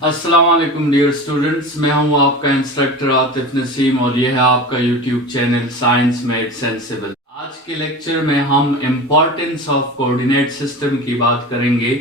अस्सलाम वालेकुम dear students, मैं हूं आपका इंस्ट्रक्टर आतिफ नसीम और यह है आपका YouTube channel science made sensible. आज के लेक्चर में हम इम्पोर्टेंस ऑफ कोऑर्डिनेट सिस्टम की बात करेंगे।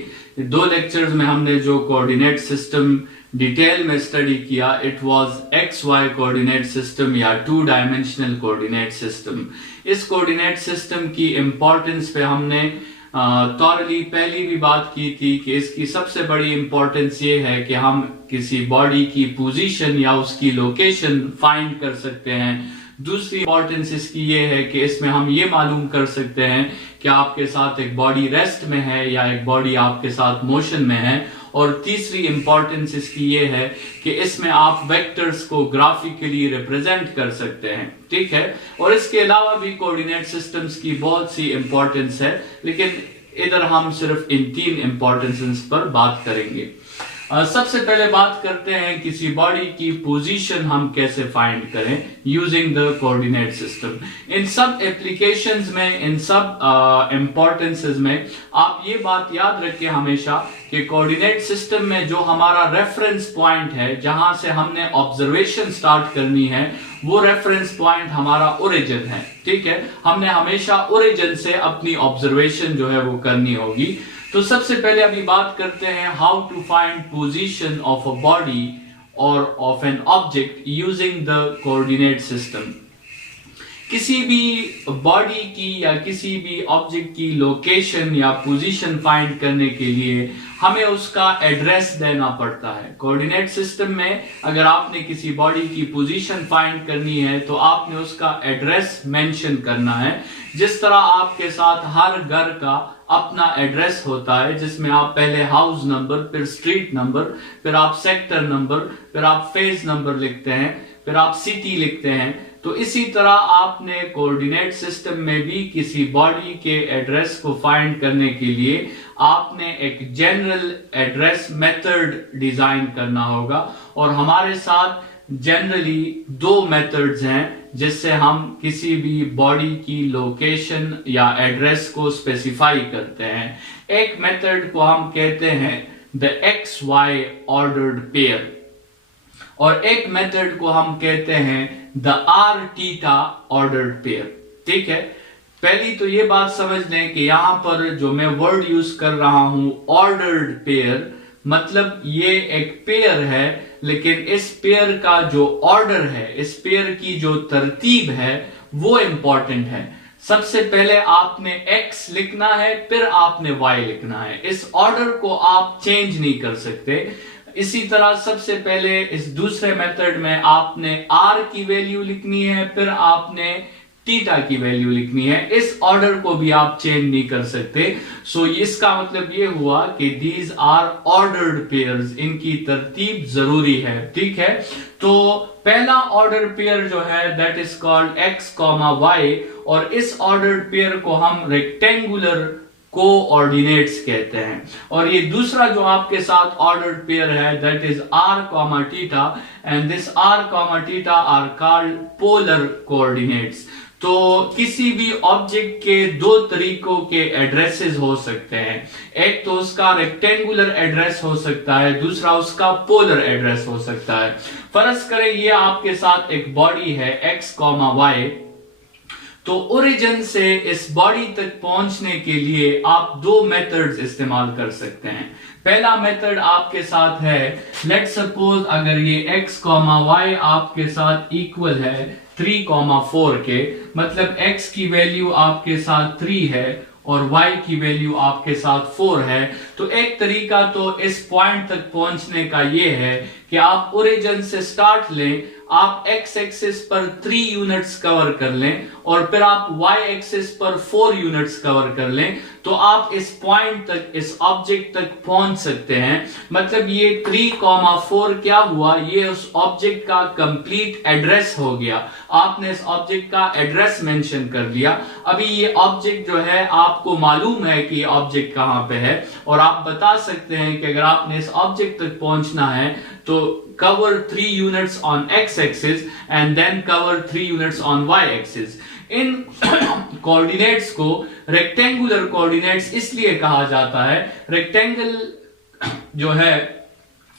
दो लेक्चर्स में हमने जो कोऑर्डिनेट सिस्टम डिटेल में स्टडी किया, it was X Y coordinate system या टू डायमेंशनल कोऑर्डिनेट सिस्टम। इस कोऑर्डिनेट सिस्टम की इम्पोर्टेंस पे हमने थॉरली पहली भी बात की थी कि इसकी सबसे बड़ी इंपॉर्टेंस ये है कि हम किसी बॉडी की पोजीशन या उसकी लोकेशन फाइंड कर सकते हैं। दूसरी इंपॉर्टेंस इसकी ये है कि इसमें हम ये मालूम कर सकते हैं कि आपके साथ एक बॉडी रेस्ट में है या एक बॉडी आपके साथ मोशन में है। और तीसरी इंपॉर्टेंस इसकी ये है कि इसमें आप वेक्टर्स को ग्राफिकली रिप्रेजेंट कर सकते हैं, ठीक है। और इसके अलावा भी कोऑर्डिनेट सिस्टम्स की बहुत सी इंपॉर्टेंस है, लेकिन इधर हम सिर्फ इन तीन इंपॉर्टेंसेस पर बात करेंगे। सबसे पहले बात करते हैं किसी बॉडी की पोजीशन हम कैसे फाइंड करें यूजिंग द कोऑर्डिनेट सिस्टम। इन सब एप्लीकेशंस में, इन सब इंपॉर्टेंसेस में आप ये बात याद रखें हमेशा कि कोऑर्डिनेट सिस्टम में जो हमारा रेफरेंस पॉइंट है, जहां से हमने ऑब्जर्वेशन स्टार्ट करनी है, वो रेफरेंस पॉइंट हमारा ओरिजिन है, ठीक है। हमने हमेशा ओरिजिन से अपनी ऑब्जर्वेशन जो है वो करनी होगी। तो सबसे पहले अभी बात करते हैं how to find position of a body और of an object using the coordinate system. किसी भी बॉडी की या किसी भी ऑब्जेक्ट की लोकेशन या पोजीशन फाइंड करने के लिए हमें उसका एड्रेस देना पड़ता है। कोऑर्डिनेट सिस्टम में अगर आपने किसी बॉडी की पोजीशन फाइंड करनी है तो आपने उसका एड्रेस मेंशन करना है। जिस तरह आपके साथ हर घर का अपना एड्रेस होता है, जिसमें आप पहले हाउस नंबर, फिर स्ट्रीट नंबर, फिर आप सेक्टर नंबर, फिर आप फेज नंबर लिखते हैं, फिर आप सिटी लिखते हैं। तो इसी तरह आपने कोऑर्डिनेट सिस्टम में भी किसी बॉडी के एड्रेस को फाइंड करने के लिए आपने एक जनरल एड्रेस मेथड डिजाइन करना होगा। और हमारे साथ जनरली दो मेथड्स हैं जिससे हम किसी भी बॉडी की लोकेशन या एड्रेस को स्पेसिफाई करते हैं। एक मेथड को हम कहते हैं the X Y ordered pair और एक मेथड को हम कहते हैं the R theta ordered pair, ठीक है। पहली तो ये बात समझ लें कि यहां पर जो मैं वर्ड यूज कर रहा हूं ऑर्डर्ड पेयर, मतलब ये एक पेयर है, लेकिन इस पेयर का जो ऑर्डर है, इस पेयर की जो तरतीब है वो इंपॉर्टेंट है। सबसे पहले आपने x लिखना है, फिर आपने y लिखना है। इस ऑर्डर को आप चेंज नहीं कर सकते। इसी तरह सबसे पहले इस दूसरे मेथड में आपने r की वैल्यू लिखनी है, फिर आपने थीटा की वैल्यू लिखनी है। इस ऑर्डर को भी आप चेंज नहीं कर सकते। सो इसका मतलब ये हुआ कि दीज आर ऑर्डर्ड पेयर्स, इनकी तरतीब जरूरी है, ठीक है। तो पहला ऑर्डर पेयर जो है that is called x, y और इस ऑर्डर्ड पेयर को हम रेक्टेंगुलर कोऑर्डिनेट्स कहते हैं। और ये दूसरा जो आपके साथ ऑर्डर्ड पेयर है that is r, theta and this r, theta are called polar coordinates. तो किसी भी ऑब्जेक्ट के दो तरीकों के एड्रेसेस हो सकते हैं। एक तो उसका रेक्टेंगुलर एड्रेस हो सकता है, दूसरा उसका पोलर एड्रेस हो सकता है। फर्ज करें ये आपके साथ एक बॉडी है x, y, तो ओरिजिन से इस बॉडी तक पहुंचने के लिए आप दो मेथड्स इस्तेमाल कर सकते हैं। पहला मेथड आपके साथ है, लेट्स सपोज अगर ये x, y आपके साथ इक्वल है 3, 4 के, मतलब x की वैल्यू आपके साथ 3 है और y की वैल्यू आपके साथ 4 है। तो एक तरीका तो इस पॉइंट तक पहुंचने का ये है कि आप ओरिजिन से स्टार्ट लें, आप x एक्सिस पर 3 यूनिट्स कवर कर लें और फिर आप y एक्सिस पर 4 यूनिट्स कवर कर लें, तो आप इस पॉइंट तक, इस ऑब्जेक्ट तक पहुंच सकते हैं। मतलब ये 3, 4 क्या हुआ, ये उस ऑब्जेक्ट का कंप्लीट एड्रेस हो गया। आपने इस ऑब्जेक्ट का एड्रेस मेंशन कर लिया। अभी ये ऑब्जेक्ट जो है आपको मालूम है कि ये ऑब्जेक्ट कहां पे है और आप बता सकते हैं कि अगर आपने इस ऑब्जेक्ट तक पहुंचना है तो cover 3 units on x axis and then cover 3 units on y axis। In coordinates को रेक्टेंगुलर कोऑर्डिनेट्स इसलिए कहा जाता है। रेक्टेंगल जो है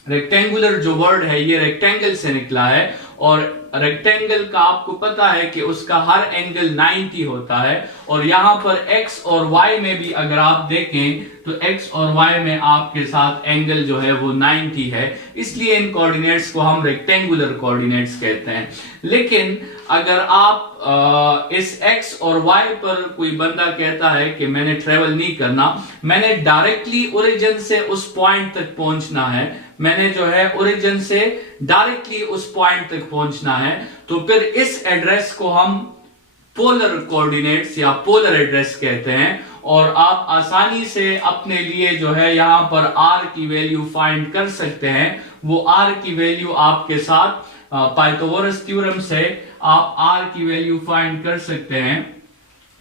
रेक्टेंगुलर जो वर्ड है ये रेक्टेंगल से निकला है, और रेक्टेंगल का आपको पता है कि उसका हर एंगल 90 होता है, और यहां पर x और y में भी अगर आप देखें तो x और y में आपके साथ एंगल जो है वो 90 है, इसलिए इन कोऑर्डिनेट्स को हम रेक्टेंगुलर कोऑर्डिनेट्स कहते हैं। लेकिन अगर आप इस x और y पर कोई बंदा कहता है कि मैंने ट्रेवल नहीं करना, मैंने डायरेक्टली ओरिजिन से उस पॉइंट तक पहुंचना है, मैंने जो है ओरिजिन से डायरेक्टली उस पॉइंट तक पहुंचना है, तो फिर इस एड्रेस को हम पोलर कोऑर्डिनेट्स या पोलर एड्रेस कहते हैं। और आप आसानी से अपने लिए जो है यहां पर r की वैल्यू फाइंड कर सकते हैं। वो r की वैल्यू आपके साथ पाइथागोरस थ्योरम से आप r की वैल्यू फाइंड कर सकते हैं।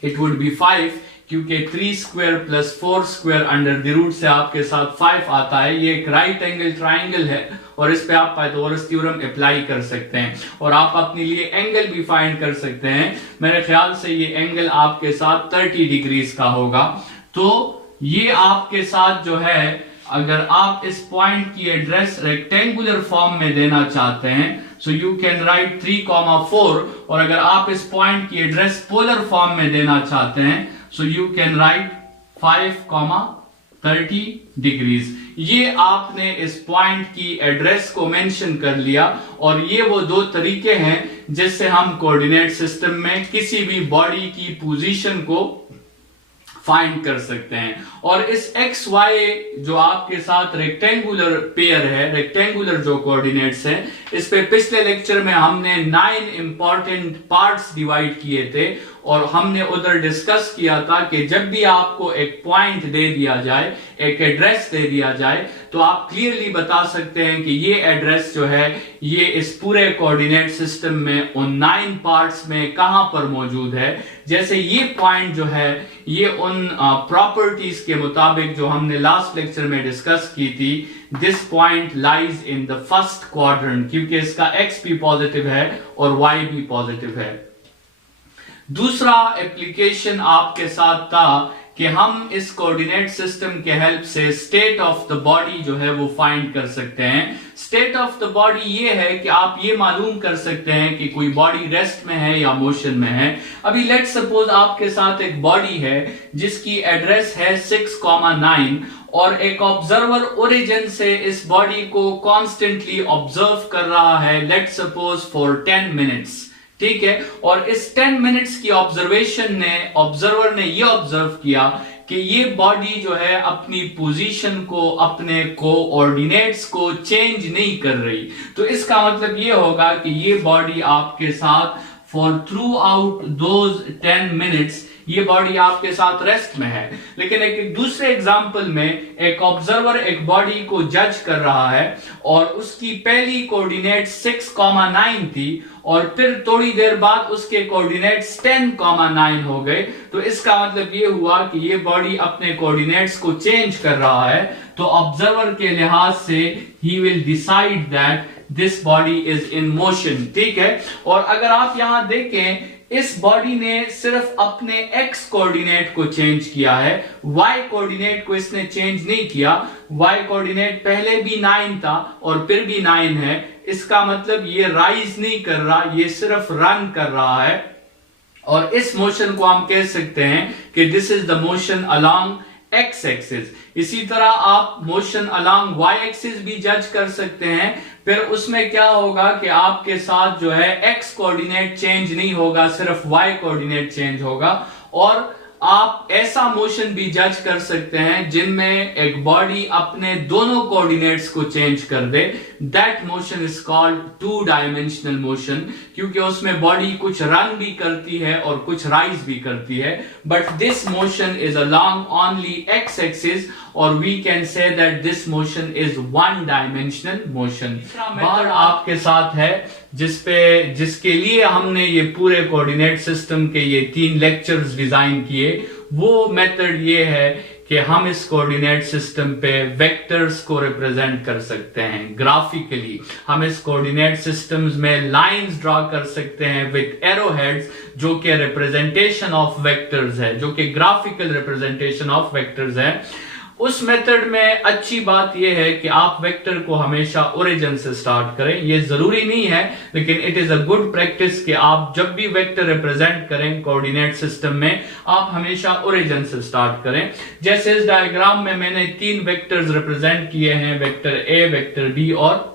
इट वुड बी 5, क्योंकि 3 square plus 4 square under the root से आपके साथ 5 आता है। ये एक राइट एंगल ट्राइंगल है और इस पे आप पाइथागोरस थ्योरम अप्लाई कर सकते हैं, और आप अपने लिए एंगल भी फाइंड कर सकते हैं। मेरे ख्याल से ये एंगल आपके साथ 30 डिग्रीज का होगा। तो ये आपके साथ जो है, अगर आप इस पॉइंट की एड्रेस रेक्टेंगुलर फॉर्म में देना चाहते हैं, सो यू कैन राइट 3,4, और अगर आप इस पॉइंट की एड्रेस पोलर फॉर्म में देना चाहते हैं, so you can write 5,30 degrees. ये आपने इस पॉइंट की एड्रेस को मेंशन कर लिया, और ये वो दो तरीके हैं जिससे हम कोऑर्डिनेट सिस्टम में किसी भी बॉडी की पोजीशन को फाइंड कर सकते हैं। और इस एक्स वाई जो आपके साथ रेक्टेंगुलर पेयर है, रेक्टेंगुलर जो कोऑर्डिनेट्स है, इस पे पिछले लेक्चर में हमने 9 इंपॉर्टेंट पार्ट्स डिवाइड किए थे, और हमने उधर डिस्कस किया था कि जब भी आपको एक पॉइंट दे दिया जाए, एक एड्रेस दे दिया जाए, तो आप क्लियरली बता सकते हैं कि ये एड्रेस जो है ये इस पूरे कोऑर्डिनेट सिस्टम में उन 9 पार्ट्स में कहां पर मौजूद है। जैसे ये पॉइंट जो है ये उन प्रॉपर्टीज के मुताबिक जो हमने लास्ट लेक्चर में डिस्कस की थी, this point lies in the first quadrant, क्योंकि इसका एक्स भी पॉजिटिव है और वाई भी पॉजिटिव है। दूसरा एप्लीकेशन आपके साथ था कि हम इस कोऑर्डिनेट सिस्टम के हेल्प से स्टेट ऑफ द बॉडी जो है वो फाइंड कर सकते हैं। स्टेट ऑफ द बॉडी ये है कि आप ये मालूम कर सकते हैं कि कोई बॉडी रेस्ट में है या मोशन में है। अभी लेट्स सपोज आपके साथ एक बॉडी है जिसकी एड्रेस है 6,9, और एक ऑब्जर्वर ओरिजिन से इस बॉडी को कॉन्स्टेंटली ऑब्जर्व कर रहा है, लेट्स सपोज फॉर 10 मिनट्स, ठीक है। और इस 10 मिनट्स की ऑब्जर्वेशन ने ऑब्जर्वर ने ये ऑब्जर्व किया कि ये बॉडी जो है अपनी पोजीशन को, अपने कोऑर्डिनेट्स को चेंज नहीं कर रही। तो इसका मतलब ये होगा कि ये बॉडी आपके साथ for through out those 10 minutes ये बॉडी आपके साथ रेस्ट में है। लेकिन एक दूसरे एग्जाम्पल में एक ऑब्जर्वर एक बॉडी को जज कर रहा है, और उसकी पहली कोऑर्डिनेट 6,9 थी, और फिर थोड़ी देर बाद उसके कोऑर्डिनेट्स 10,9 हो गए। तो इसका मतलब ये हुआ कि ये बॉडी अपने कोऑर्डिनेट्स को चेंज कर रहा है। तो ऑब्जर्वर के लिहाज से he will decide that this body is in motion, ठीक है। और अगर आप यहां देखें, इस बॉडी ने सिर्फ अपने x कोऑर्डिनेट को चेंज किया है, y कोऑर्डिनेट को इसने चेंज नहीं किया। y कोऑर्डिनेट पहले भी 9 था और फिर भी 9 है। इसका मतलब ये राइज नहीं कर रहा, ये सिर्फ रन कर रहा है। और इस मोशन को हम कह सकते हैं कि this is the motion along x axis. इसी तरह आप मोशन अलोंग y एक्सिस भी जज कर सकते हैं। फिर उसमें क्या होगा कि आपके साथ जो है x कोऑर्डिनेट चेंज नहीं होगा, सिर्फ y कोऑर्डिनेट चेंज होगा। और आप ऐसा मोशन भी जज कर सकते हैं जिनमें एक बॉडी अपने दोनों कोऑर्डिनेट्स को चेंज कर दे। That motion is called 2 dimensional motion, क्योंकि उसमें बॉडी कुछ रन भी करती है और कुछ राइज भी करती है। But this motion is along only x axis, और we can say that this motion is 1 dimensional motion. Method आपके साथ है जिसके लिए हमने ये पूरे कोऑर्डिनेट सिस्टम के ये 3 लेक्चर्स डिजाइन किए। वो मेथड ये है कि हम इस कोऑर्डिनेट सिस्टम पे वेक्टर्स को रिप्रेजेंट कर सकते हैं ग्राफिकली। हम इस कोऑर्डिनेट सिस्टम्स में लाइंस ड्रॉ कर सकते हैं विद एरो हेड्स, जो कि रिप्रेजेंटेशन ऑफ वेक्टर्स है, जो कि ग्राफिकल रिप्रेजेंटेशन ऑफ वेक्टर्स है। उस मेथड में अच्छी बात यह है कि आप वेक्टर को हमेशा ओरिजिन से स्टार्ट करें। ये जरूरी नहीं है, लेकिन it is a good practice कि आप जब भी वेक्टर रिप्रेजेंट करें कोऑर्डिनेट सिस्टम में, आप हमेशा ओरिजिन से स्टार्ट करें। जैसे इस डायग्राम में मैंने 3 वेक्टर्स रिप्रेजेंट किए हैं, वेक्टर ए, वेक्टर बी और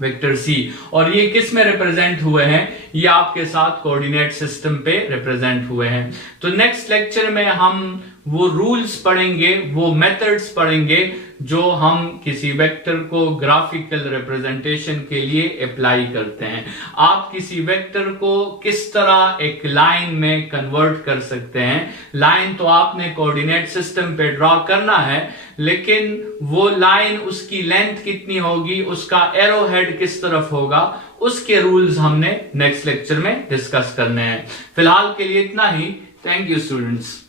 वेक्टर सी, और ये किस में रिप्रेजेंट हुए हैं? ये आपके साथ कोऑर्डिनेट सिस्टम पे रिप्रेजेंट हुए हैं। तो नेक्स्ट लेक्चर में हम वो रूल्स पढ़ेंगे, वो मेथड्स पढ़ेंगे जो हम किसी वेक्टर को ग्राफिकल रिप्रेजेंटेशन के लिए अप्लाई करते हैं। आप किसी वेक्टर को किस तरह एक लाइन में कन्वर्ट कर सकते हैं। लाइन तो आपने कोऑर्डिनेट सिस्टम पे ड्रॉ करना है, लेकिन वो लाइन, उसकी लेंथ कितनी होगी, उसका एरो हेड किस तरफ होगा, उसके रूल्स हमने नेक्स्ट लेक्चर में डिस्कस करने हैं। फिलहाल के लिए इतना ही। Thank you students.